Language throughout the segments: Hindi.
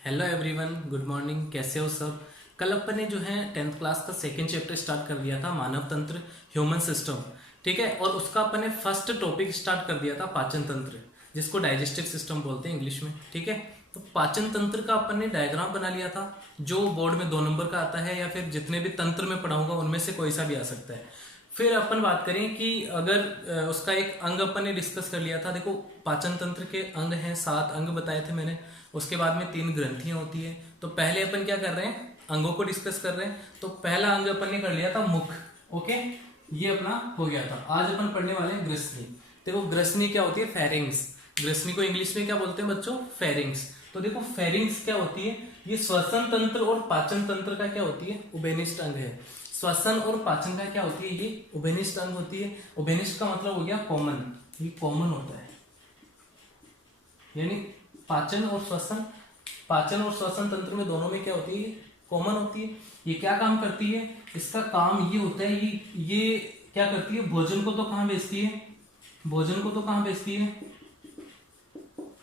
Hello everyone, good morning. कैसे हो सब। कल अपन ने जो है 10th क्लास का सेकंड चैप्टर स्टार्ट कर दिया था, मानव तंत्र, ह्यूमन सिस्टम। ठीक है, और उसका अपन ने फर्स्ट टॉपिक स्टार्ट कर दिया था पाचन तंत्र, जिसको डाइजेस्टिव सिस्टम बोलते हैं इंग्लिश में। ठीक है, तो पाचन तंत्र का अपन ने डायग्राम बना लिया था, जो बोर्ड में 2 नंबर का आता है, या फिर जितने भी तंत्र में पढ़ाऊंगा उनमें से कोई सा भी आ सकता है। फिर अपन बात करें कि अगर उसका एक अंग अपन ने डिस्कस कर लिया था। देखो, पाचन तंत्र के अंग हैं, 7 अंग बताए थे मैंने। उसके बाद में 3 ग्रंथियां होती है। तो पहले अपन क्या कर रहे हैं, अंगों को डिस्कस कर रहे हैं। तो पहला अंग अपन ने कर लिया था मुख। ओके, ये अपना हो गया था। आज अपन पढ़ने वाले हैं ग्रसनी। देखो, ग्रसनी क्या होती है, फेरिंग्स। ग्रसनी को इंग्लिश में क्या बोलते हैं बच्चों, फेरिंग्स। तो देखो, फेरिंग्स क्या होती है, ये श्वसन तंत्र और पाचन तंत्र का क्या होती है, उभयनिष्ठ अंग है। श्वसन और पाचन का क्या होती है, ये उभयनिष्ठ अंग होती है। उभयनिष्ठ का मतलब हो गया कॉमन, ये कॉमन होता है। यानी पाचन और श्वसन, पाचन और श्वसन तंत्र में दोनों में क्या होती है, कॉमन होती है। ये क्या काम करती है, इसका काम ये होता है, ये क्या करती है, भोजन को तो कहाँ भेजती है, भोजन को तो कहाँ भेजती है,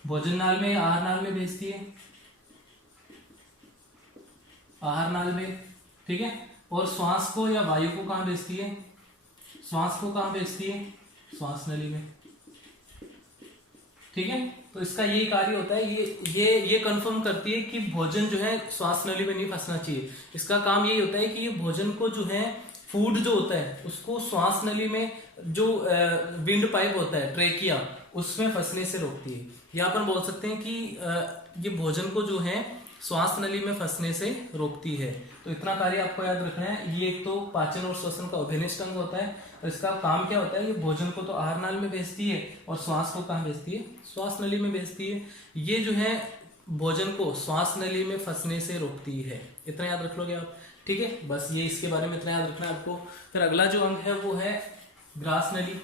भोजन नाल में, आहार नाल में भेजती है, आहार नाल में। ठीक है, और श्वास को या वायु को कहाँ भेजती है, श्वास को कहाँ भेजती है, श्वास नली में। ठीक है, तो इसका यही कार्य होता है, ये कंफर्म करती है कि भोजन जो है श्वास नली में नहीं फंसना चाहिए। इसका काम यही होता है कि ये भोजन को जो है, फूड जो होता है उसको श्वास नली में, जो विंड पाइप होता है, ट्रेकिया, उसमें फंसने से रोकती है। या अपन बोल सकते हैं कि ये भोजन को जो है श्वास नली में फंसने से रोकती है। तो इतना कार्य आपको याद रखना है। ये एक तो पाचन और श्वसन का उभयनिष्ठ अंग होता है, और इसका काम क्या होता है, ये भोजन को तो आहार नाल में भेजती है, और श्वास को कहाँ भेजती है, श्वास नली में भेजती है। ये जो है भोजन को श्वास नली में फंसने से रोकती है। इतना याद रख लोगे आप। ठीक है, बस ये इसके बारे में इतना याद रखना है आपको। फिर अगला जो अंग है वो है ग्रास नली।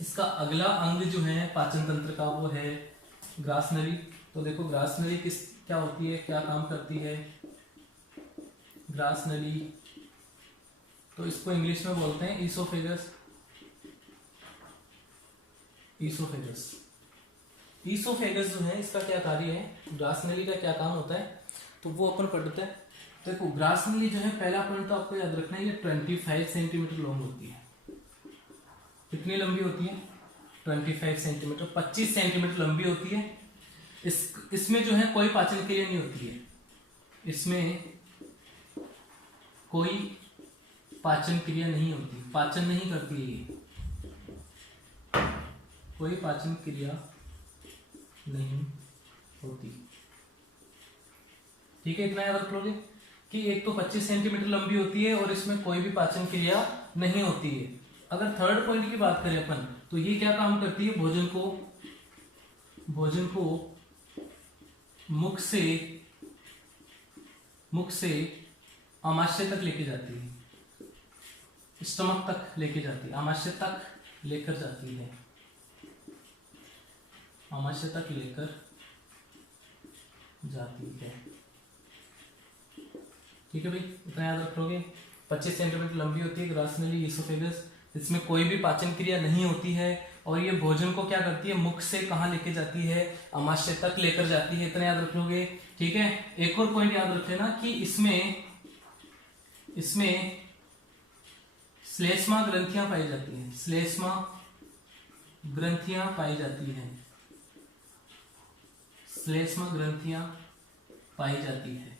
इसका अगला अंग जो है पाचन तंत्र का वो है ग्रास नली। तो देखो, ग्रास नली क्या होती है, क्या काम करती है ग्रास नली, तो इसको इंग्लिश में बोलते हैं ईसोफेगस। ईसोफेगस, ईसोफेगस जो है, इसका क्या कार्य है, ग्रास नली का क्या काम होता है, तो वो अपन पढ़ते हैं। देखो, ग्रास नली जो है, पहला पॉइंट तो आपको याद रखना है, ये 25 सेंटीमीटर लॉन्ग होती है। कितनी लंबी होती है, 25 सेंटीमीटर, 25 सेंटीमीटर लंबी होती है। इसमें जो है कोई पाचन क्रिया नहीं होती है, इसमें कोई पाचन क्रिया नहीं होती, पाचन नहीं करती है ये, कोई पाचन क्रिया नहीं होती। ठीक है, इतना याद रख लोगे कि एक तो 25 सेंटीमीटर लंबी होती है और इसमें कोई भी पाचन क्रिया नहीं होती है। अगर थर्ड पॉइंट की बात करें अपन, तो ये क्या काम करती है, भोजन को मुख से आमाशय तक लेके जाती है, स्टमक तक लेके जाती है, आमाशय तक लेकर जाती है, आमाशय तक लेकर जाती है। ठीक है भाई, इतना याद रखोगे। 25 सेंटीमीटर लंबी होती है ग्रास नली, ईसोफेगस। इसमें कोई भी पाचन क्रिया नहीं होती है, और ये भोजन को क्या करती है, मुख से कहाँ लेके जाती है, आमाशय तक लेकर जाती है। इतना याद रख लोगे। ठीक है, एक और पॉइंट याद रख लेना कि इसमें श्लेष्मा ग्रंथियां पाई जाती हैं, श्लेष्मा ग्रंथियां पाई जाती हैं, श्लेष्मा ग्रंथियां पाई जाती है,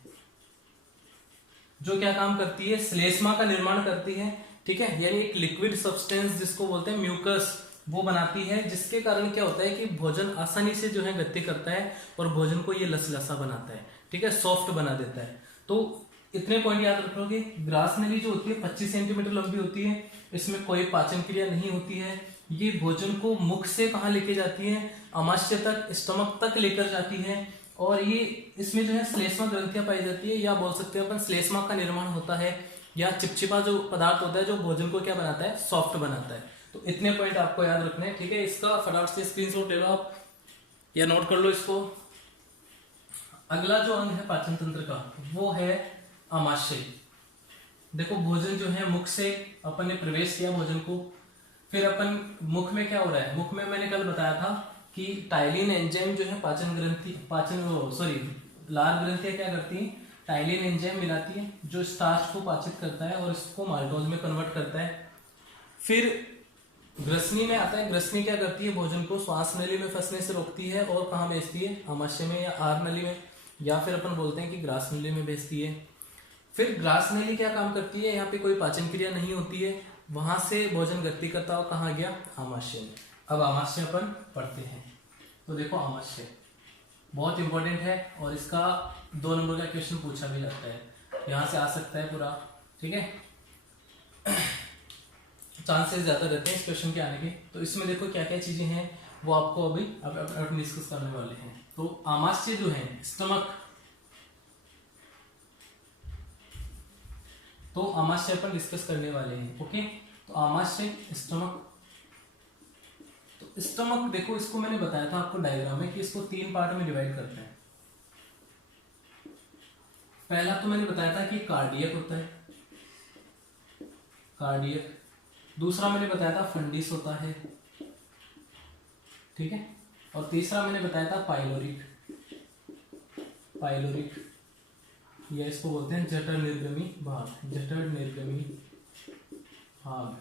जो क्या काम करती है, श्लेष्मा का निर्माण करती है। ठीक है, यानी एक लिक्विड सब्सटेंस जिसको बोलते हैं म्यूकस, वो बनाती है, जिसके कारण क्या होता है कि भोजन आसानी से जो है गति करता है, और भोजन को ये लसलसा बनाता है। ठीक है, सॉफ्ट बना देता है। तो इतने पॉइंट याद रखोगे। ग्रास नली जो होती है 25 सेंटीमीटर लंबी होती है, इसमें कोई पाचन क्रिया नहीं होती है। ये भोजन को मुख से कहाँ लेके जाती है, आमाशय तक, स्टमक तक लेकर जाती है, और ये इसमें जो है श्लेष्मा ग्रंथियां पाई जाती है, या बोल सकते हैं अपन श्लेष्मा का निर्माण होता है, या चिपचिपा जो पदार्थ होता है जो भोजन को क्या बनाता है, सॉफ्ट बनाता है। तो इतने पॉइंट आपको याद रखने हैं। ठीक है, इसका फटाफट से स्क्रीनशॉट ले लो आप, या नोट कर लो इसको। अगला जो अंग है पाचन तंत्र का, वो है आमाशय। देखो, भोजन जो है मुख से अपन ने प्रवेश किया भोजन को, फिर अपन मुख में क्या हो रहा है, मुख में मैंने कल बताया था कि टाइलिन एंजाइम जो है लार ग्रंथियां क्या करती हैं, टाइलिन एंजाइम मिलाती है जो स्टार्च को पाचित करता है और इसको माल्टोज में कन्वर्ट करता है। फिर ग्रसनी में आता है, ग्रसनी क्या करती है, भोजन को श्वास नली में फंसने से रोकती है और कहाँ भेजती है, आमाशय में या आहार नली में, या फिर अपन बोलते हैं कि ग्रास नली में भेजती है। फिर ग्रास नली क्या काम करती है, यहाँ पे कोई पाचन क्रिया नहीं होती है, वहां से भोजन गति करता हुआ कहाँ गया, आमाशय में। अब आमाशय अपन पढ़ते हैं। तो देखो आमाशय बहुत इंपॉर्टेंट है और इसका 2 नंबर का क्वेश्चन पूछा भी जाता है, यहाँ से आ सकता है पूरा, ठीक है, चांसेस ज्यादा रहते हैं इस क्वेश्चन के आने के। तो इसमें देखो क्या क्या चीजें हैं वो आपको अभी अब डिस्कस करने वाले हैं। तो आमाशय जो है स्टमक, तो आमाशय पर डिस्कस करने वाले हैं, ओके। तो आमाशय स्टमक, तो स्टमक देखो इसको मैंने बताया था आपको डायग्राम में कि इसको 3 पार्ट में डिवाइड करते हैं। पहला तो मैंने बताया था कि कार्डियक होता है, कार्डियक। दूसरा मैंने बताया था फंडिस होता है, ठीक है। और तीसरा मैंने बताया था पाइलोरिक, पाइलोरिक या इसको बोलते हैं जठर निर्गमी भाग, जठर निर्गमी भाग,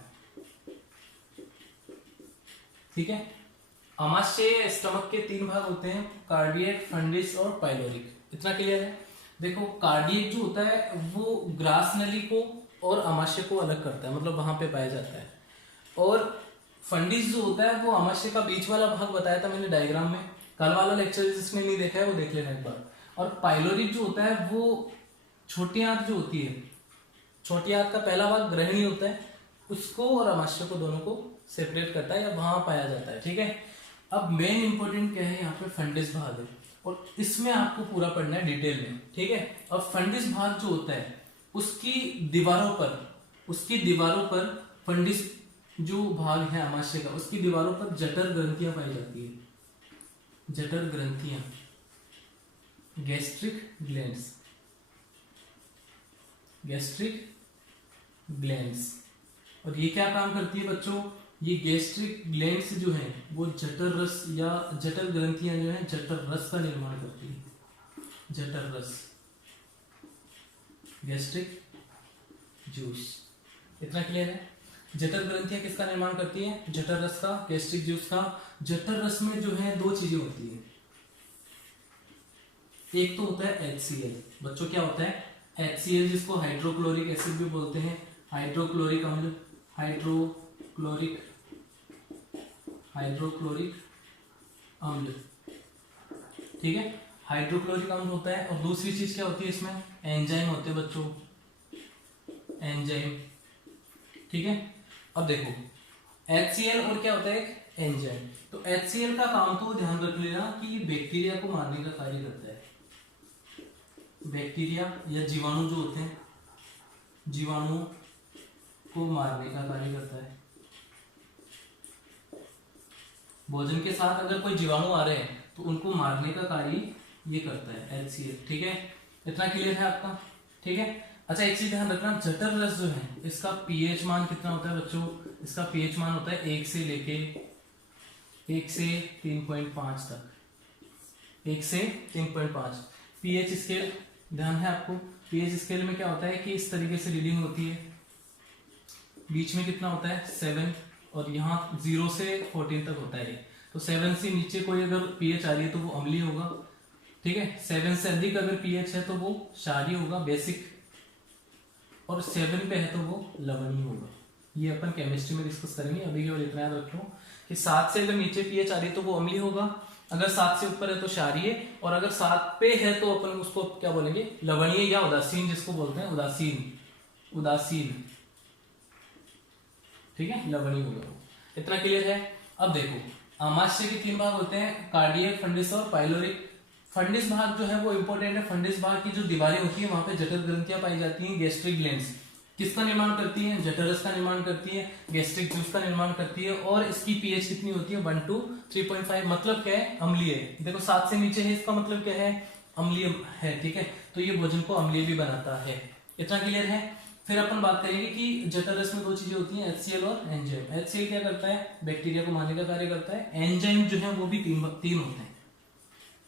ठीक है। आमाशय स्टमक के 3 भाग होते हैं, कार्डियक, फंडिस और पाइलोरिक। इतना क्लियर है। देखो कार्डियक जो होता है वो ग्रास नली को और आमाशय को अलग करता है, मतलब वहां पे पाया जाता है। और फंडिस जो होता है वो आमाशय का बीच वाला भाग बताया था मैंने डायग्राम में, कल वाला लेक्चर जिसने नहीं देखा है वो देख लेना एक बार। और पाइलोरिक जो होता है वो छोटी आंत जो होती है, छोटी आंत का पहला भाग ग्रहणी होता है, उसको और आमाशय को दोनों को सेपरेट करता है या वहां पाया जाता है, ठीक है। अब मेन इंपॉर्टेंट क्या है यहाँ पे, फंडिस भाग है और इसमें आपको पूरा पढ़ना है डिटेल में, ठीक है। अब फंडिस भाग जो होता है उसकी दीवारों पर, उसकी दीवारों पर फंडिस जो भाग है आमाशय का, उसकी दीवारों पर जठर ग्रंथियां पाई जाती है, जठर ग्रंथियां, गैस्ट्रिक ग्लैंड्स, गैस्ट्रिक ग्लैंड्स। और ये क्या काम करती है बच्चों, ये गैस्ट्रिक ग्लैंड्स जो है वो जठर रस या जठर ग्रंथियां जो है जठर रस का निर्माण करती है, जठर रस, गैस्ट्रिक जूस। इतना क्लियर है। जठर ग्रंथियां किसका निर्माण करती है, जठर रस का, गैस्ट्रिक जूस का। जठर रस में जो है 2 चीजें होती है, एक तो होता है HCl, बच्चों क्या होता है HCl, जिसको हाइड्रोक्लोरिक एसिड भी बोलते हैं, हाइड्रोक्लोरिक अम्ल, हाइड्रोक्लोरिक अम्ल, ठीक है, हाइड्रोक्लोरिक अम्ल होता है। और दूसरी चीज क्या होती है इसमें, एंजाइम होते हैं बच्चों, एंजाइम, ठीक है। अब देखो HCl और क्या होता है, एंजाइम। तो HCl का काम तो ध्यान रख लेना कि ये बैक्टीरिया को मारने का कार्य करता है, बैक्टीरिया या जीवाणु जो होते हैं, जीवाणु को मारने का कार्य करता है। भोजन के साथ अगर कोई जीवाणु आ रहे हैं तो उनको मारने का कार्य ये करता है HCl, ठीक है। इतना क्लियर है आपका, ठीक है। अच्छा एक चीज ध्यान रखना, जठर रस जो है इसका पीएच मान कितना होता है बच्चों, इसका पीएच मान होता है 1 से लेके 1 से 3.5 तक, 1 से 3.5 पीएच स्केल। ध्यान है आपको, पीएच स्केल में क्या होता है कि इस तरीके से रीडिंग होती है, बीच में कितना होता है 7 और यहाँ 0 से 14 तक होता है। तो 7 से नीचे कोई अगर पीएच आ रही है तो वो अम्लीय होगा, ठीक है। 7 से अधिक अगर पीएच है तो वो क्षारीय होगा, बेसिक, और 7 पे है तो वो लवणीय होगा। ये अपन केमिस्ट्री में डिस्कस करेंगे, अभी केवल इतना याद रखो कि 7 से अगर नीचे पीएच आ रही है तो वो अम्लीय होगा, अगर 7 से ऊपर है तो क्षारीय, और अगर 7 पे है तो अपन उसको क्या बोलेंगे, लवणीय या उदासीन, जिसको बोलते हैं उदासीन, उदासीन, ठीक है, लवणीय होगा। इतना क्लियर है। अब देखो आमाशय के 3 भाग होते हैं, कार्डियक, फंडिस और पाइलोरिक। फंडिस भाग जो है वो इंपॉर्टेंट है। फंडिस भाग की जो दीवारें होती है वहां पे जठर ग्रंथियां पाई जाती हैं, गैस्ट्रिक ग्लैंड्स किसका निर्माण करती है, जठर रस का निर्माण करती है, गैस्ट्रिक जूस का निर्माण करती है, और इसकी पीएच कितनी होती है 1 to 3.5। मतलब क्या है, अम्लीय। देखो 7 से नीचे है, इसका मतलब क्या है, अम्लीय है, ठीक है। तो ये भोजन को अम्लीय भी बनाता है। इतना क्लियर है। फिर अपन बात करेंगे कि जठर रस में 2 चीजें होती हैं, HCl और एंजाइम। HCl क्या करता है, बैक्टीरिया को मारने का कार्य करता है। एंजाइम जो है वो भी तीन होते हैं,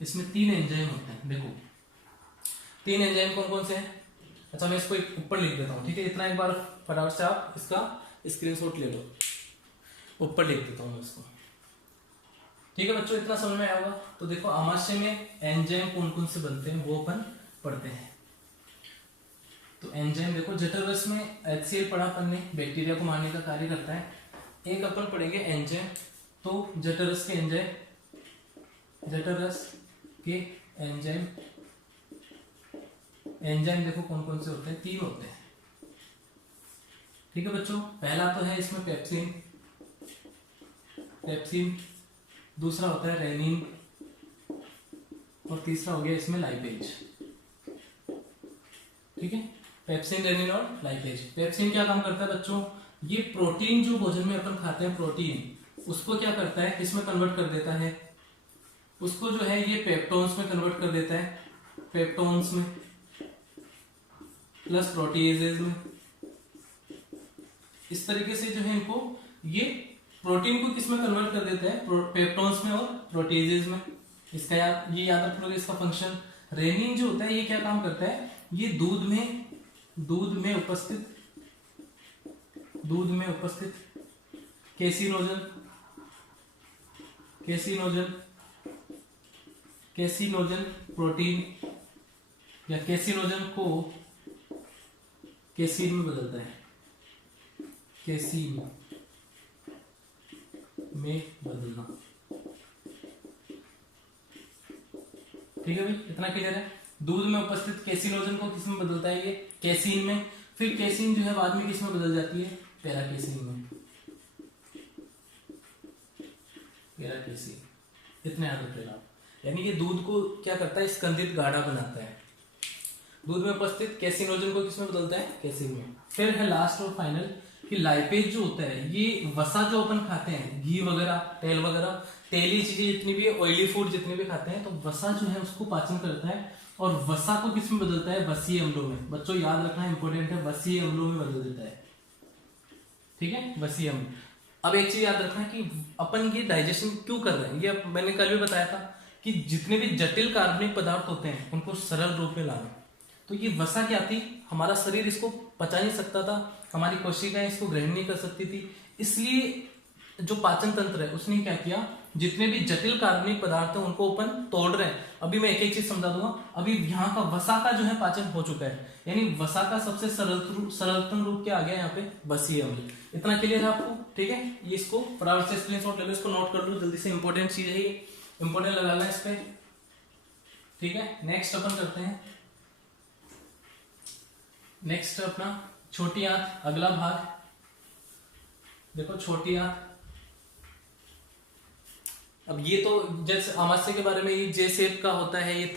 इसमें 3 एंजाइम होते हैं। देखो 3 एंजाइम कौन कौन से हैं? अच्छा मैं इसको ऊपर लिख देता हूँ, ठीक है, इतना एक बार फटाफट से आप इसका स्क्रीनशॉट ले लो, ऊपर लिख देता हूँ मैं इसको, ठीक है बच्चों, इतना समझ में आया होगा। तो देखो आमाशय में एंजाइम कौन कौन से बनते हैं वो अपन पढ़ते हैं। तो एंजाइम देखो, जठर रस में HCl पढ़ा अपन ने, बैक्टीरिया को मारने का कार्य करता है। एक अपन पढ़ेंगे एंजाइम, तो जठर रस के एंजाइम, जठर रस के एंजाइम, एंजाइम देखो कौन कौन से होते हैं, 3 होते हैं, ठीक है बच्चों। पहला तो है इसमें पेप्सिन, पेप्सिन, दूसरा होता है रेनिन, और तीसरा हो गया इसमें लाइपेज, ठीक है। पेप्सिन, रेनिन और लाइपेज। पेप्सिन क्या काम करता है बच्चों? ये प्रोटीन जो भोजन में अपन खाते हैं प्रोटीन, उसको क्या करता है, किसमें कन्वर्ट कर देता है, उसको जो है ये पेप्टोन्स में कन्वर्ट कर देता है, पेप्टोन्स में प्लस प्रोटीएजेज में। इस तरीके से जो है इनको ये प्रोटीन को किसमें कन्वर्ट कर देता है, पेप्टोन्स में और प्रोटीएजेज में। इसका ये याद रख लोगे इसका फंक्शन। रेनिन जो होता है ये क्या काम करता है, ये दूध में उपस्थित कैसिनोजन प्रोटीन या कैसिनोजन को कैसीन में बदलता है, कैसीन में बदलना, ठीक है भाई, इतना क्लियर है। दूध में उपस्थित कैसिनोजन को किस में बदलता है, ये कैसीन में। फिर कैसीन जो है बाद में किस में बदल जाती है, पैराकेसीन में, पैराकेसीन। इतना याद रखिएगा। यानी ये दूध को क्या करता है, स्कंदित गाढ़ा बनाता है। दूध में उपस्थित कैसिनोजन को किसमें बदलता है, कैसीन में। फिर है लास्ट और फाइनल कि लाइपेज जो होता है, ये वसा जो अपन खाते हैं, घी वगैरह, तेल वगैरह, तेली चीजें जितनी भी, ऑयली फूड जितने भी खाते हैं, तो वसा जो है उसको पाचन करता है और वसा को किसमें बदलता है, वसीय अम्लों में। बच्चों याद रखना इंपॉर्टेंट है, वसीय अम्लों में बदल देता है, ठीक है, वसीय अम्ल। अब एक चीज याद रखना कि अपन ये डाइजेशन क्यों कर रहे हैं, ये मैंने कल भी बताया था कि जितने भी जटिल कार्बनिक पदार्थ होते हैं उनको सरल रूप में लाना। तो ये वसा क्या थी, हमारा शरीर इसको पचा नहीं सकता था, हमारी कोशिकाएं इसको ग्रहण नहीं कर सकती थी, इसलिए जो पाचन तंत्र है उसने क्या किया, जितने भी जटिल कार्बनिक पदार्थ है उनको अपन तोड़ रहे हैं। अभी मैं एक एक चीज समझा दूंगा। अभी यहाँ का वसा का जो है पाचन हो चुका है, यानी वसा का सबसे सरलतम रूप क्या आ गया यहाँ पे, वसीय अम्ल। इतना क्लियर है आपको, ठीक है। ये इसको फटाफट से स्क्रीनशॉट ले लो, इसको नोट कर लो जल्दी से, इंपॉर्टेंट चीज है ये, इंपॉर्टेंट लगाना इस पे, ठीक है। नेक्स्ट अपन करते हैं, नेक्स्ट अपना छोटी आंत, अगला भाग देखो, छोटी आंत। अब ये तो जैसे आमाशय के बारे में, ये जे शेप का होता है, ये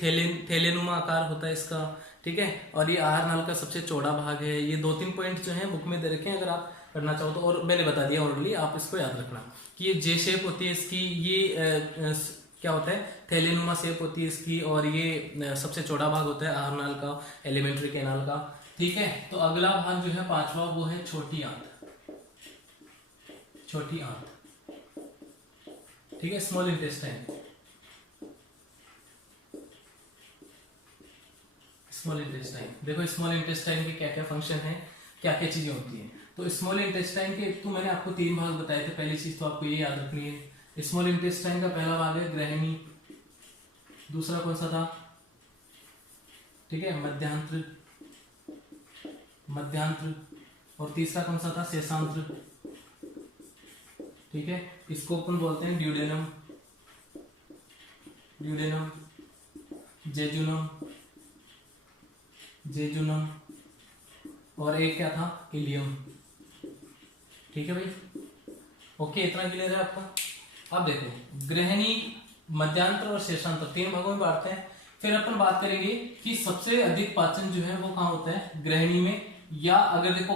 थैलेनुमा आकार होता है इसका, ठीक है। और ये आहार नाल का सबसे चौड़ा भाग है। ये 2-3 पॉइंट जो है बुक में दे रखे हैं, अगर आप करना चाहो तो, और मैंने बता दिया ऑलरेडी, आप इसको याद रखना कि ये जे शेप होती है इसकी, ये क्या होता है, थैलेनुमा शेप होती है इसकी, और ये सबसे चौड़ा भाग होता है आहार नाल का, एलिमेंट्री कैनाल का, ठीक है। तो अगला भाग जो है 5वां, वो है छोटी आंत, छोटी आंत, ठीक है, स्मॉल इंटेस्टाइन, स्मॉल इंटेस्टाइन। देखो स्मॉल इंटेस्टाइन के क्या क्या फंक्शन है, क्या क्या चीजें होती हैं। तो स्मॉल इंटेस्टाइन के तो मैंने आपको 3 भाग बताए थे। पहली चीज तो आपको ये याद रखनी है, स्मॉल इंटेस्टाइन का पहला भाग है ग्रहणी, दूसरा कौन सा था, ठीक है, मध्यांत्र, और तीसरा कौन सा था, शेषांत्र, ठीक है। इसको अपन बोलते हैं ड्यूडेनम, जेजुनम, और एक क्या था, इलियम, ठीक है भाई। ओके, इतना क्लियर है आपका। अब देखो ग्रहणी, मध्यांतर और शेषांतर 3 भागों में बांटते हैं। फिर अपन बात करेंगे कि सबसे अधिक पाचन जो है वो कहाँ होता है, ग्रहणी में। या अगर देखो,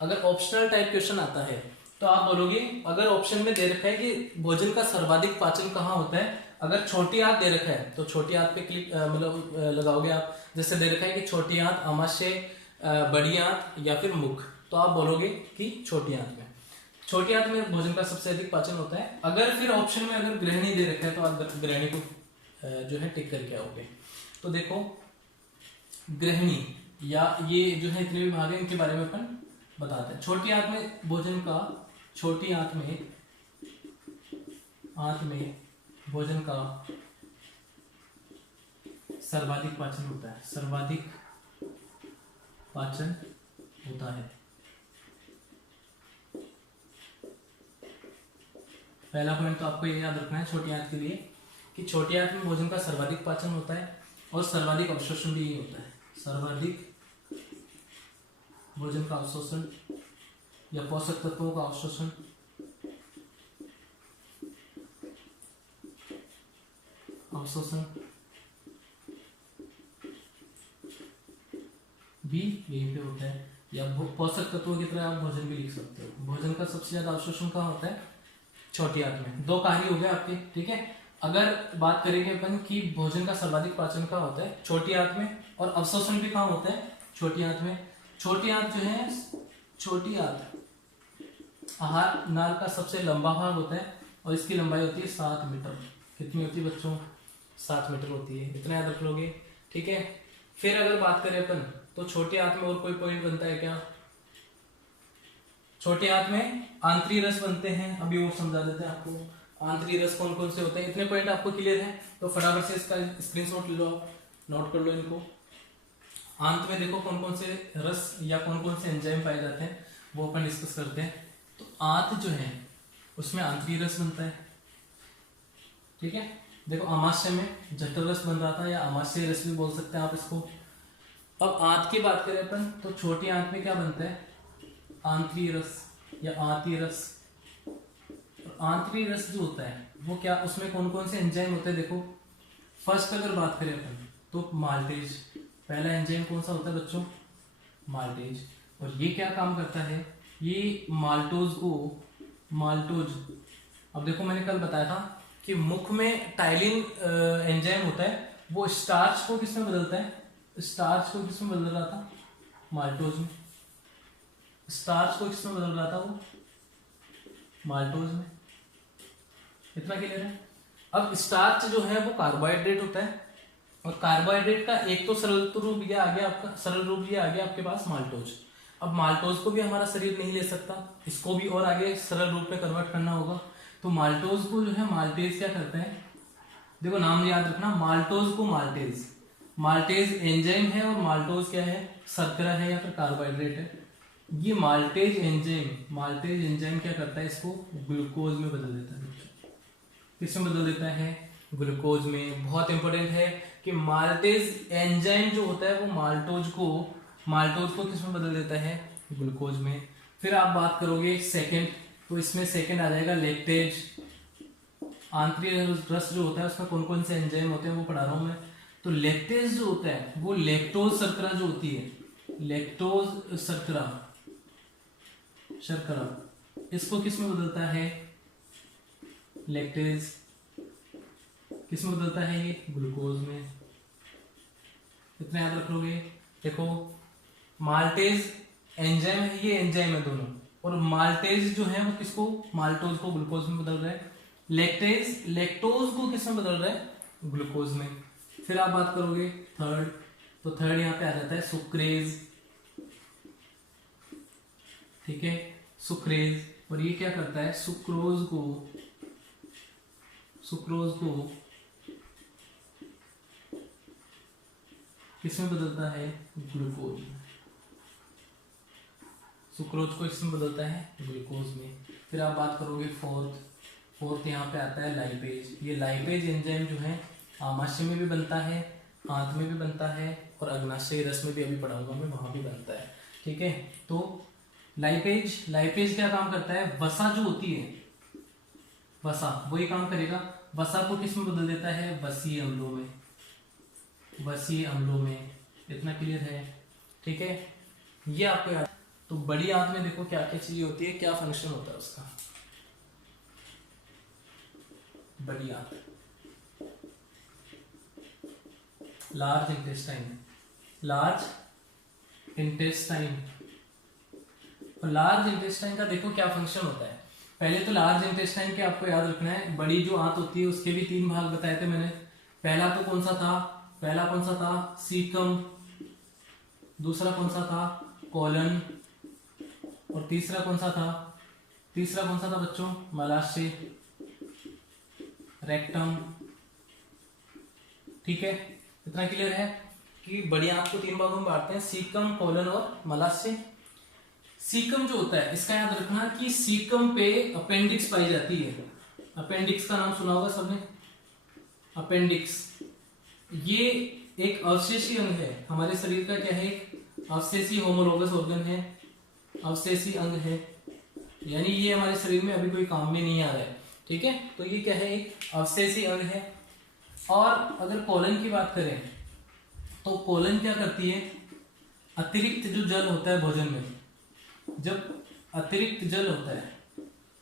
अगर ऑप्शनल टाइप क्वेश्चन आता है तो आप बोलोगे, अगर ऑप्शन में दे रखा है कि भोजन का सर्वाधिक पाचन कहाँ होता है, अगर छोटी आंत दे रखा है तो छोटी आंत पे क्लिक मतलब लगाओगे आप। जैसे दे रखा है कि छोटी आंत, आमाशय, बड़ी आंत या फिर मुख, तो आप बोलोगे कि छोटी आंत में, छोटी आंत में भोजन का सबसे अधिक पाचन होता है। अगर फिर ऑप्शन में अगर ग्रहणी दे रखा है तो आप ग्रहणी को जो है टिक करके आओगे। तो देखो ग्रहणी, या ये जो है इतने भी भाग हैं, इनके बारे में अपन बताते हैं। छोटी आंत में भोजन का, छोटी आंत में भोजन का सर्वाधिक पाचन होता है, सर्वाधिक पाचन होता है। पहला पॉइंट तो आपको ये याद रखना है छोटी आंत के लिए कि छोटी आंत में भोजन का सर्वाधिक पाचन होता है और सर्वाधिक अवशोषण भी होता है। सर्वाधिक भोजन का अवशोषण या पोषक तत्वों का अवशोषण भी यहीं पे होता है, या पोषक तत्वों की तरह आप भोजन भी लिख सकते हो। भोजन का सबसे ज्यादा अवशोषण कहाँ होता है? छोटी आंत में। दो कार्य हो गए आपके, ठीक है। अगर बात करेंगे अपन कि भोजन का सर्वाधिक पाचन कहाँ होता है? छोटी आंत में, और अवशोषण भी कहाँ होता है? छोटी आंत में। छोटी आंत जो है, छोटी आंत आहार नाल का सबसे लंबा भाग होता है और इसकी लंबाई होती है 7 मीटर। कितनी होती है बच्चों? 7 मीटर होती है, इतना याद रख लोगे, ठीक है। फिर अगर बात करें अपन तो छोटी आंत में और कोई पॉइंट बनता है क्या? छोटी आंत में आंतरिक रस बनते हैं, अभी और समझा देते हैं आपको। आंतरिक रस कौन कौन से होते हैं, इतने पॉइंट आपको क्लियर है तो फटाफट से इसका स्क्रीनशॉट ले लो, आप नोट कर लो इनको। आंत में देखो कौन कौन से रस या कौन कौन से एंजाइम पाए जाते हैं, वो अपन डिस्कस करते हैं। तो आंत जो है उसमें आंतरिक रस बनता है, ठीक है। देखो आमाशय में जठर रस बन रहा था, या आमाशय रस भी बोल सकते हैं आप इसको। अब आंत की बात करें अपन तो छोटी आंत में क्या बनता है? आंतरिक रस या आंती रस। आंतरिक रस जो होता है वो क्या, उसमें कौन कौन से एंजाइम होते हैं? देखो फर्स्ट अगर बात करें अपन तो माल्टेज, पहला एंजाइम कौन सा होता है बच्चों? माल्टेज। और ये क्या काम करता है? ये माल्टोज, अब देखो मैंने कल बताया था कि मुख में टाइलिन एंजाइम होता है, वो स्टार्च को किसमें बदलता है? स्टार्च को किसमें बदल रहा था? माल्टोज में। स्टार्च को किसमें बदल रहा था? वो माल्टोज में। इतना क्लियर है। अब स्टार्च जो है वो कार्बोहाइड्रेट होता है, और कार्बोहाइड्रेट का एक तो सरल रूप ये आ गया आपका, सरल रूप ये आ गया आपके पास माल्टोज। अब माल्टोज को भी हमारा शरीर नहीं ले सकता, इसको भी और आगे सरल रूप में कन्वर्ट करना होगा। तो माल्टोज को जो है माल्टेज क्या करता है? देखो नाम याद रखना, माल्टोज को माल्टेज एंजाइम है, और माल्टोज क्या है? शर्करा है या फिर कार्बोहाइड्रेट है। ये माल्टेज एंजाइम क्या करता है? इसको ग्लूकोज में बदल देता है। किसमें बदल देता है? ग्लूकोज में। बहुत इंपॉर्टेंट है कि माल्टेज एंजाइम जो होता है वो माल्टोज को किसमें बदल देता है? ग्लूकोज में। फिर आप बात करोगे सेकंड, तो इसमें सेकंड आ जाएगा लैक्टेज। आंतरिक रस जो होता है उसमें कौन कौन से एंजाइम होते हैं वो पढ़ा रहा हूं मैं। तो लैक्टेज जो होता है वो लैक्टोज शर्करा जो होती है, लैक्टोज शर्करा इसको किसमें बदलता है? लैक्टेज किसमें बदलता है? ये ग्लूकोज में। इतना याद रख लोगे। देखो माल्टेज एंजाइम है, ये एंजाइम है दोनों, और माल्टेज जो है वो किसको? माल्टोज को ग्लूकोज में बदल रहा है। लैक्टोज को किसमें बदल रहा है? ग्लूकोज में। फिर आप बात करोगे थर्ड, तो थर्ड यहाँ पे आ जाता है सुक्रेज, ठीक है, सुक्रेज। और ये क्या करता है? सुक्रोज को किसमें बदलता है? ग्लूकोज। सुक्रोज को किसमें बदलता है? ग्लूकोज में। फिर आप बात करोगे फोर्थ यहाँ पे आता है लाइपेज। ये लाइपेज एंजाइम जो है आमाशय में भी बनता है, आंत में भी बनता है, और अग्नाशय रस में भी अभी पढ़ाऊंगा मैं, वहां भी बनता है, ठीक है। तो लाइपेज क्या काम करता है? वसा जो होती है, वसा वही काम करेगा। वसा को किसमें बदल देता है? वसीय अम्लों में। इतना क्लियर है, ठीक है। ये आपको याद। तो बड़ी आंत में देखो क्या क्या चीज होती है, क्या फंक्शन होता है उसका। बड़ी आंत, लार्ज इंटेस्टाइन। और लार्ज इंटेस्टाइन का देखो क्या फंक्शन होता है। पहले तो लार्ज इंटेस्टाइन के आपको याद रखना है, बड़ी जो आंत होती है उसके भी 3 भाग बताए थे मैंने। पहला कौन सा था? सीकम, दूसरा कौन सा था, कोलन, और तीसरा कौन सा था, बच्चों, मलाशय, रेक्टम। ठीक है, इतना क्लियर है कि बड़ी आंत को 3 भागों में बांटते हैं, सीकम, कोलन और मलाशय। सीकम जो होता है, इसका याद रखना कि सीकम पे अपेंडिक्स पाई जाती है। अपेंडिक्स का नाम सुना होगा सबने, अपेंडिक्स। ये एक अवशेषी अंग है हमारे शरीर का। क्या है, एक अवशेषी होमोलोगस ऑर्गन है, अवशेषी अंग है, यानी ये हमारे शरीर में अभी कोई काम में नहीं आ रहा है। ठीक है, तो ये क्या है, एक अवशेषी अंग है। और अगर कोलन की बात करें तो कोलन क्या करती है, अतिरिक्त जो जल होता है भोजन में, जब अतिरिक्त जल होता है,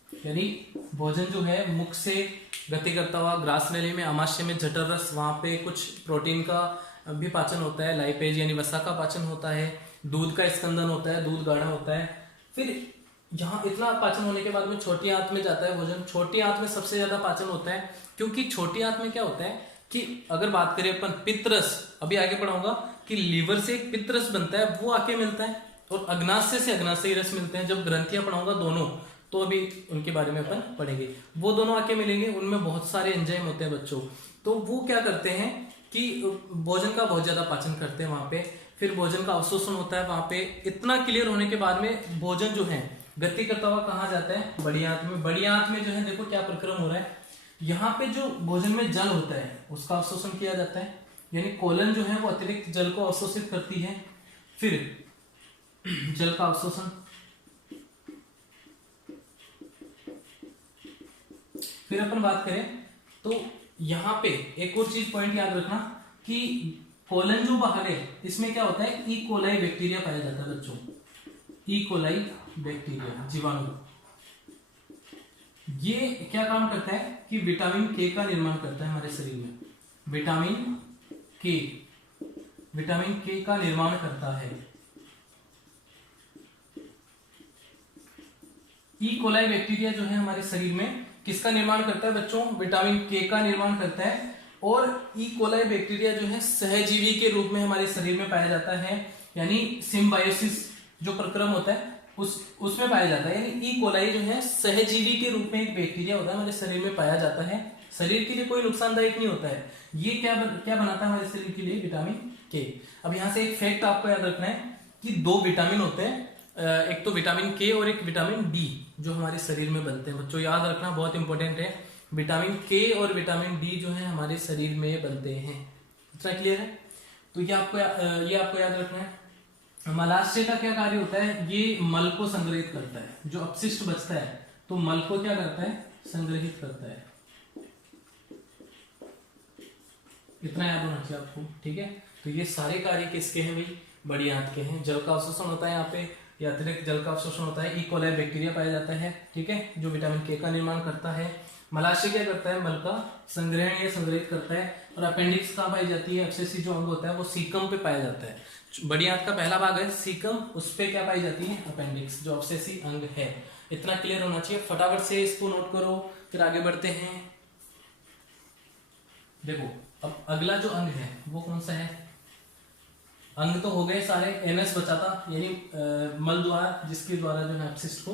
यानी भोजन जो है मुख से गति करता हुआ ग्रास नली में, आमाशय में जठर रस, वहां पे कुछ प्रोटीन का भी पाचन होता है, लाइपेज यानी वसा का पाचन होता है, दूध का स्कंदन होता है, दूध गाढ़ा होता है। फिर यहाँ इतना पाचन होने के बाद में छोटी आंत में जाता है भोजन। छोटी आंत में सबसे ज्यादा पाचन होता है, क्योंकि छोटी आंत में क्या होता है कि अगर बात करें अपन पित्तरस, अभी आगे पढ़ाऊंगा कि लीवर से एक पित्तरस बनता है, वो आके मिलता है, और अग्नाशय से अग्नाशयी रस मिलते हैं। जब ग्रंथियां पढ़ाऊंगा दोनों, तो अभी उनके बारे में अपन पढ़ेंगे, वो दोनों आके मिलेंगे। उनमें बहुत सारे एंजाइम होते हैं बच्चों, तो वो क्या करते हैं कि भोजन का बहुत ज्यादा पाचन करते हैं वहां पे। फिर भोजन का अवशोषण होता है वहां पे। इतना क्लियर होने के बाद में भोजन जो है गति करता हुआ कहाँ जाता है, बड़ी आंत में। बड़ी आंत में जो है देखो क्या प्रक्रम हो रहा है, यहाँ पे जो भोजन में जल होता है उसका अवशोषण किया जाता है, यानी कोलन जो है वो अतिरिक्त जल को अवशोषित करती है। फिर जल का अवशोषण, फिर अपन बात करें तो यहाँ पे एक और चीज पॉइंट याद रखना कि कोलन जो बाहर है इसमें क्या होता है, ई कोलाई बैक्टीरिया पाया जाता है बच्चों। ई कोलाई बैक्टीरिया, जीवाणु। ये क्या काम करता है कि विटामिन के का निर्माण करता है हमारे शरीर में। विटामिन के का निर्माण करता है। ई कोलाई बैक्टीरिया जो है हमारे शरीर में किसका निर्माण करता है बच्चों, विटामिन के का निर्माण करता है। और ई कोलाई बैक्टीरिया जो है सहजीवी के रूप में हमारे शरीर में पाया जाता है, यानी सिम्बायोसिस जो प्रक्रम होता है उसमें पाया जाता है। यानी ई कोलाई जो है सहजीवी के रूप में एक बैक्टीरिया होता है, हमारे शरीर में पाया जाता है। शरीर के लिए कोई नुकसानदायक नहीं होता है। ये क्या बनाता है हमारे शरीर के लिए, विटामिन के। अब यहाँ से एक फैक्ट आपको याद रखना है कि 2 विटामिन होते हैं, एक तो विटामिन के और एक विटामिन डी, जो हमारे शरीर में बनते हैं। बच्चों याद रखना, बहुत इंपॉर्टेंट है। विटामिन के और विटामिन डी जो है हमारे शरीर में बनते हैं। इतना क्लियर है, तो ये आपको याद रखना है। मलाशय का क्या कार्य होता है, ये मल को संग्रहित करता है। जो अपशिष्ट बचता है तो मल को क्या करता है, संग्रहित करता है। इतना याद होना चाहिए आपको। ठीक है, तो ये सारे कार्य किसके हैं भाई, बड़ी आंत के हैं। जल का अवशोषण होता है यहाँ पे, या अतिरिक्त जल का अवशोषण होता है। ई कोलाई बैक्टीरिया पाया जाता है, ठीक है, जो विटामिन के का निर्माण करता है। मलाशय क्या करता है, मल का संग्रहण या संग्रहित करता है। और अपेंडिक्स कहाँ पाई जाती है, अवशेषी जो अंग होता है वो सीकम पे पाया जाता है। बड़ी आंत का पहला भाग है सीकम, उस पे क्या पाई जाती है, अपेंडिक्स जो अवशेषी अंग है। इतना क्लियर होना चाहिए। फटाफट से इसको नोट करो, फिर आगे बढ़ते हैं। देखो अब अगला जो अंग है वो कौन सा है, अंग तो हो गए सारे, एनएस बचा था, यानी मल द्वार, जिसके द्वारा जो है अपशिष्ट को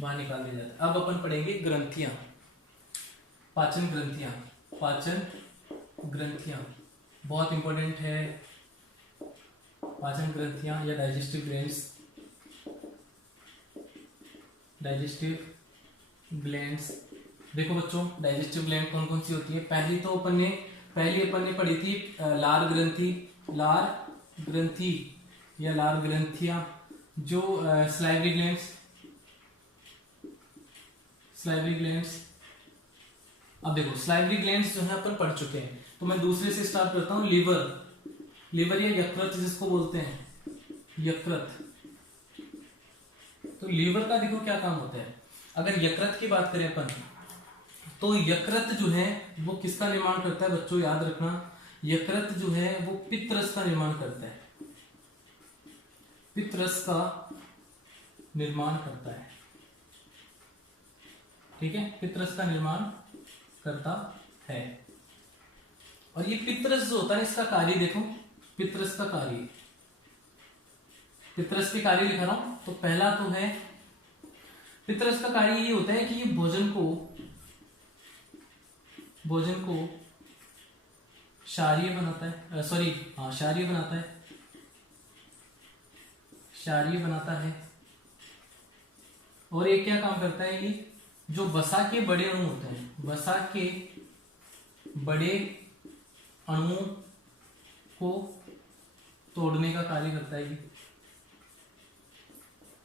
बाहर निकाल दिया जाता है। अब अपन पढ़ेंगे ग्रंथियां, पाचन ग्रंथियां बहुत इंपॉर्टेंट है। पाचन ग्रंथियां या डाइजेस्टिव ग्लैंड्स। देखो बच्चों, डाइजेस्टिव ग्लैंड कौन कौन सी होती है। पहली अपन ने पढ़ी थी लार ग्रंथि या लार ग्रंथियां, जो स्लाइवरी ग्लैंड्स। अब देखो स्लाइवरी ग्लैंड्स जो है अपन पढ़ चुके हैं, तो मैं दूसरे से स्टार्ट करता हूँ। लीवर या यकृत जिसको बोलते हैं, यकृत। तो लीवर का देखो क्या काम होता है। अगर यकृत की बात करें अपन, तो यकृत जो है वो किसका निर्माण करता है बच्चों, याद रखना। यकृत जो है वो पित्तरस का निर्माण करता है, पित्तरस का निर्माण करता है। ठीक है, पित्तरस का निर्माण करता है। और ये पित्तरस जो होता है, इसका कार्य देखो, पित्तरस का कार्य, पितरस के कार्य लिखा रहा हूं। तो पहला तो है, पितरस का कार्य ये होता है कि ये भोजन को क्षारीय बनाता है, क्षारीय बनाता है। और ये क्या काम करता है, ये जो वसा के बड़े अणु होते हैं, वसा के बड़े अणुओं को तोड़ने का कार्य करता है।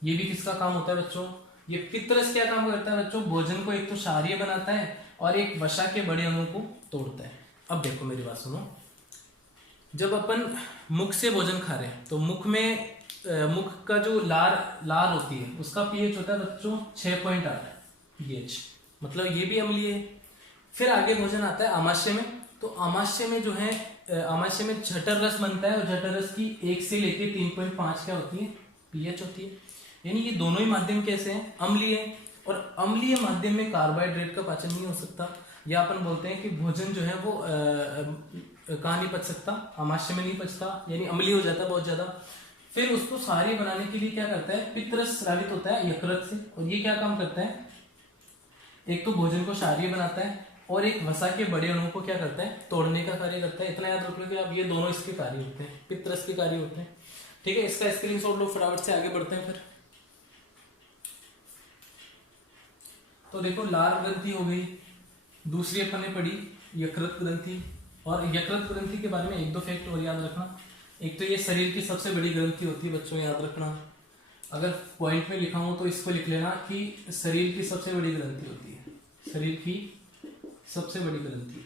ये भी किसका काम होता है बच्चों, ये पितरस क्या काम करता है बच्चों, भोजन को एक तो क्षारीय बनाता है और एक वसा के बड़े अणुओं को तोड़ता है। अब देखो मेरी बात सुनो, जब अपन मुख से भोजन खा रहे हैं तो मुख का जो लार होती है उसका पीएच होता है बच्चों 6.8 पीएच, मतलब ये भी अम्लीय है। फिर आगे भोजन आता है आमाशय में, तो आमाशय में जो है आमाशय में जठर रस बनता है और जठर रस की 1 से लेके 3.5 क्या होती है, पीएच होती है। यानी ये दोनों ही माध्यम कैसे हैं, अम्लीय है। और अम्लीय माध्यम में कार्बोहाइड्रेट का पाचन नहीं हो सकता, या अपन बोलते हैं कि भोजन जो है वो कहाँ नहीं पच सकता, आमाशय में नहीं पचता, यानी अम्लीय हो जाता है बहुत ज्यादा। फिर उसको क्षारीय बनाने के लिए क्या करता है, पित्तरस स्रावित होता है यकृत से, और ये क्या काम करता है, एक तो भोजन को क्षारीय बनाता है और एक वसा के बड़े अणुओं को क्या करता है, तोड़ने का कार्य करता है। इतना याद रख लो कि अब ये दोनों इसके कार्य होते हैं, पित्तरस के कार्य होते हैं। ठीक है, इसका स्क्रीनशॉट लो, फटाफट से आगे बढ़ते हैं। फिर तो देखो लार ग्रंथि हो गई, दूसरी अपन ने पढ़ी यकृत ग्रंथि। और यकृत ग्रंथि के बारे में एक दो फैक्ट और याद रखना। एक तो ये शरीर की सबसे बड़ी ग्रंथि होती है बच्चों, याद रखना। अगर पॉइंट में लिखा हूं तो इसको लिख लेना कि शरीर की सबसे बड़ी ग्रंथि होती है, शरीर की सबसे बड़ी ग्रंथि।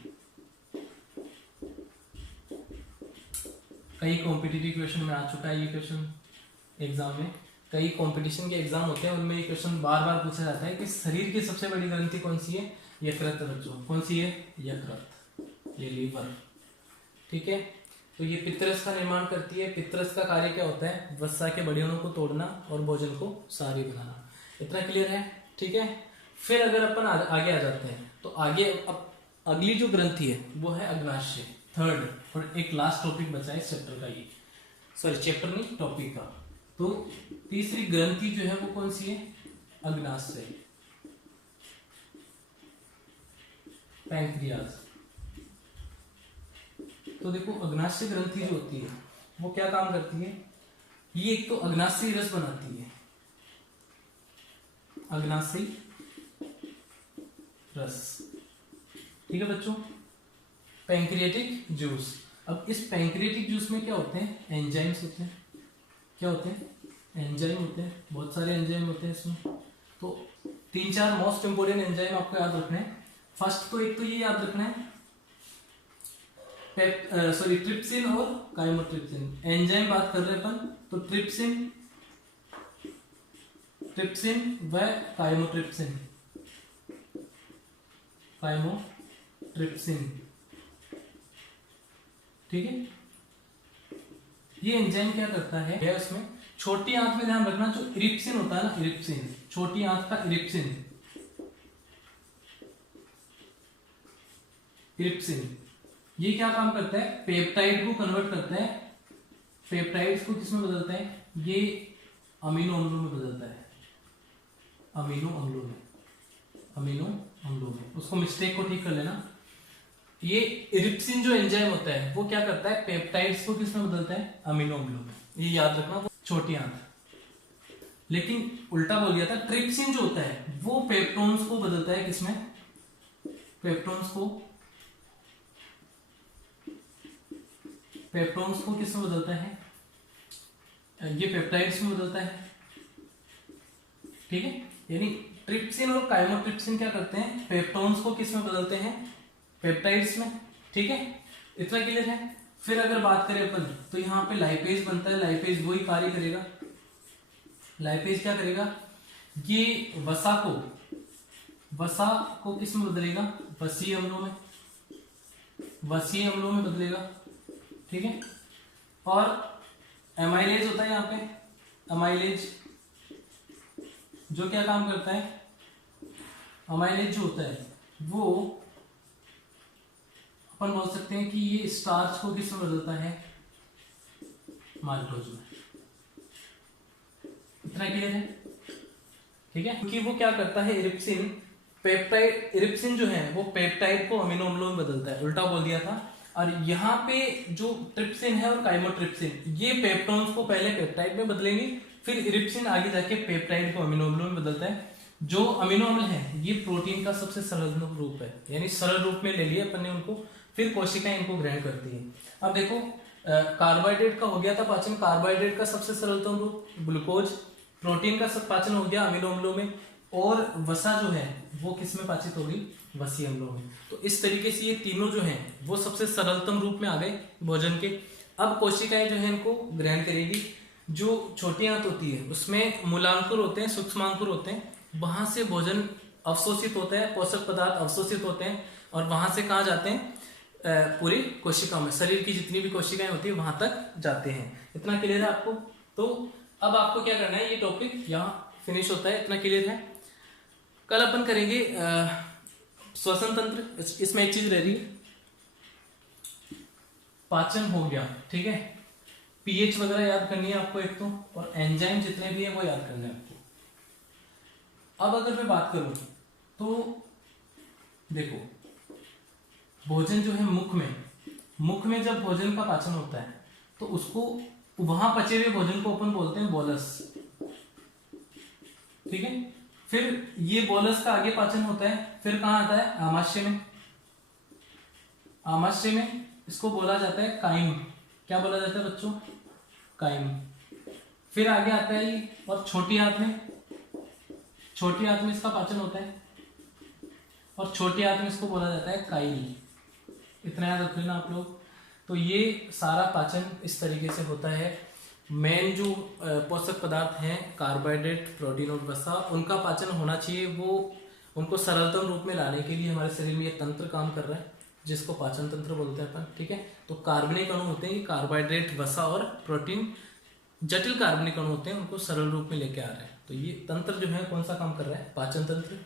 कई कॉम्पिटिटिव क्वेश्चन में आ चुका है ये क्वेश्चन एग्जाम में, कई कंपटीशन के एग्जाम होते हैं उनमें ये क्वेश्चन बार बार पूछा जाता है कि शरीर की सबसे बड़ी ग्रंथि कौन सी है, यकृत बच्चों। कौन सी है, यकृत, ये लीवर। ठीक है, तो ये पित्तरस का निर्माण करती है। पित्तरस का कार्य क्या होता है, वसा के बड़े अणुओं को तोड़ना और भोजन को क्षारीय बनाना। इतना क्लियर है। ठीक है, फिर अगर अपन आगे आ जाते हैं तो आगे अब अगली जो ग्रंथि है वो है अग्नाशय, थर्ड, और एक लास्ट टॉपिक बचा है इस चैप्टर का, ये चैप्टर नहीं टॉपिक का। तो तीसरी ग्रंथि जो है वो कौन सी है, अग्नाशय, पैंक्रियाज। तो देखो अग्नाशय ग्रंथि जो होती है वो क्या काम करती है, ये एक तो अग्नाशयी रस बनाती है, अग्नाशयी रस। ठीक है बच्चों, पैंक्रियाटिक जूस। अब इस पैंक्रियाटिक जूस में क्या होते हैं, एंजाइम्स होते हैं। क्या होते हैं, एंजाइम होते हैं, बहुत सारे एंजाइम होते हैं इसमें। तो 3-4 मोस्ट इंपोर्टेंट एंजाइम आपको याद रखने हैं। फर्स्ट तो एक तो ये याद रखना है, ट्रिप्सिन और काइमोट्रिप्सिन। एंजाइम बात कर रहे हैं अपन, तो ट्रिप्सिन व काइमोट्रिप्सिन, ठीक है। ये एंजाइम क्या करता है उसमें, छोटी आंत में ध्यान रखना, जो इरिप्सिन होता है ना, इरिप्सिन, छोटी आंत का इरिप्सिन, ये क्या काम करता है, पेप्टाइड को कन्वर्ट करता है। पेप्टाइड्स को किसमें बदलता है, ये अमीनो अम्लों में बदलता है, अमीनो अम्लों में। उसको मिस्टेक को ठीक कर लेना। ये इरिप्सिन जो एंजाइम होता है वो क्या करता है, पेप्टाइड्स को किसमें बदलता है, अमीनो अम्लों में। ये याद रखना, वो छोटी आंत। लेकिन उल्टा बोल दिया था, ट्रिप्सिन जो होता है वो पेप्टोन्स को बदलता है, किसमें, पेप्टोन्स को किसमें बदलता है, ये पेप्टाइड्स में बदलता है। ठीक है, यानी ट्रिप्सिन और काइमोट्रिप्सिन क्या करते हैं, पेप्टोन्स को किसमें बदलते हैं, पेप्टाइड्स में। ठीक है, इतना क्लियर है। फिर अगर बात करें अपन तो यहाँ पे लाइपेज बनता है, लाइपेज वही कार्य करेगा। लाइपेज क्या करेगा, ये वसा को किसमें बदलेगा, वसीय अम्लों में बदलेगा। ठीक है, और एमाइलेज होता है यहाँ पे, अमाइलेज जो क्या काम करता है, अमाइलेज जो होता है वो अपन बोल सकते हैं कि ये स्टार्च को किसमें बदलता है, माल्टोज में। इतना क्लियर है? ठीक है, क्योंकि वो क्या करता है इरिप्सिन, पेप्टाइड, इरिप्सिन जो है वो पेप्टाइड को अमीनो अम्लों में बदलता है, उल्टा बोल दिया था। और यहाँ पे जो ट्रिप्सिन है और काइमोट्रिप्सिन, ये पेप्टोन्स को पहले पेप्टाइड में बदलेंगे, फिर इरिप्सिन आगे जाके पेप्टाइड को अमीनो अम्लों में बदलता है। जो अमीनो अम्ल है ये प्रोटीन का सबसे सरल रूप है, यानी सरल रूप में ले लिए अपन ने उनको, फिर कोशिकाएं इनको ग्रहण करती है। अब देखो कार्बोहाइड्रेट का हो गया था पाचन, कार्बोहाइड्रेट का सबसे सरलतम रूप ग्लूकोज, प्रोटीन का सब पाचन हो गया अमीनो अम्लों में, और वसा जो है वो किस में पाचित होगी? वसीय अम्लों में। तो इस तरीके से ये तीनों जो हैं वो सबसे सरलतम रूप में आ गए भोजन के। अब कोशिकाएं जो है इनको ग्रहण करेगी। जो छोटी आंत होती है उसमें मूलांकुर होते हैं, सूक्ष्मांकुर होते हैं, वहां से भोजन अवशोषित होता है, पोषक पदार्थ अवशोषित होते हैं और वहां से कहाँ जाते हैं? पूरी कोशिकाओं में, शरीर की जितनी भी कोशिकाएं होती है वहां तक जाते हैं। इतना क्लियर है आपको? तो अब आपको क्या करना है, ये टॉपिक यहाँ फिनिश होता है, इतना क्लियर है। कल अपन करेंगे श्वसन तंत्र, इसमें एक चीज रह रही है, पाचन हो गया, ठीक है, पीएच वगैरह याद करनी है आपको एक तो, और एंजाइम जितने भी है वो याद करने हैं आपको। अब अगर मैं बात करूं तो देखो, भोजन जो है मुख में जब भोजन का पाचन होता है तो उसको, वहां पचे हुए भोजन को अपन बोलते हैं बोलस, ठीक है। फिर ये बोलस का आगे पाचन होता है, फिर कहां आता है? आमाशय में। आमाशय में इसको बोला जाता है काइम। क्या बोला जाता है बच्चों? काइम। फिर आगे आता है ये, और छोटी आंत में इसका पाचन होता है, और छोटी आंत में इसको बोला जाता है काइल। इतना याद रख लेना आप लोग। तो ये सारा पाचन इस तरीके से होता है। मेन जो पोषक पदार्थ हैं, कार्बोहाइड्रेट, प्रोटीन और वसा, उनका पाचन होना चाहिए। वो उनको सरलतम रूप में लाने के लिए हमारे शरीर में ये तंत्र काम कर रहा है, जिसको पाचन तंत्र बोलते हैं अपन, ठीक है। तो कार्बनिक अणु होते हैं, कार्बोहाइड्रेट, वसा और प्रोटीन, जटिल कार्बनिक अणु होते हैं, उनको सरल रूप में लेके आ रहे हैं। तो ये तंत्र जो है कौन सा काम कर रहा है? पाचन तंत्र।